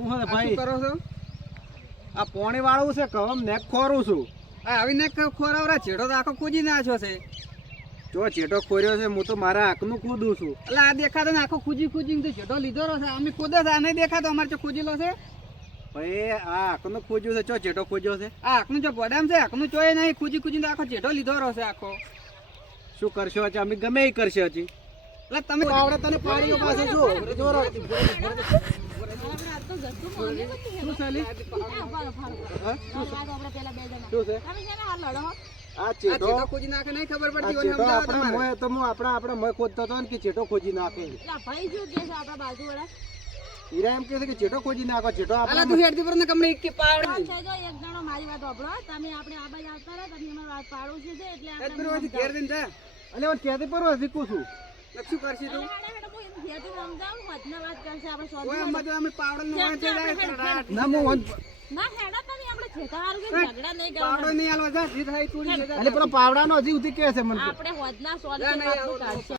શું હે ભાઈ? શું કરો છો? આ પોણી વાળું છે કવમ નેક ખોરું છું. આ આવીને ખોરાવરા છેડો તો આખો કૂજી નાખ્યો છે. જો ચેટો ખોર્યો છે હું તો મારા આંખનું કૂદું છું. એટલે આ દેખાતો ને આખો ખુજી તો છેડો લીધો છે. અમે કૂદે છે આ નહીં દેખાતો અમારે જો ખુજીલો છે. ભાઈ આ આંખનું ખોજ્યું છે. ચો ચેટો ખોજ્યો છે. આ આંખનું જો ગોડામ છે આંખનું ચોય નહીં ખુજી તો આખો છેડો લીધો છે આખો. શું કરશો હજી? અમે ગમે એ કરશે હજી. એટલે તમે આવડે તને પાણીઓ પાસે શું જોરો શું ચાલી? શું છે આ ચેટો? ચેડો ખુજી નાખે નહીં ખબર આ પડતી હોય ચેટો સમજાવો આપણે તમારે. મોય તો હું આપણે મોય ખોદતો હતો ને કે ચેટો ખોજી નાખે. હીરા એમ કહે છે કે ચેટો ખોજી નાખો. ચેટો અલા આપણે તું હેડતી પર ને કમને એક કે પાવડી ઘેર દઈને જા. અલે હું ક્યાંથી પર શીખું છું. શું કરશી તું? ઓય અમાર તો અમે પાવડો નો વાંચે જાય. ના હું પાવડો નહીં આલવા જા જીત હાઈ તુડી જા. અલે પેલો પાવડાનો હજી સુધી કે છે મને તો. આપણે હોદના સોલ ના, નહીં, આવું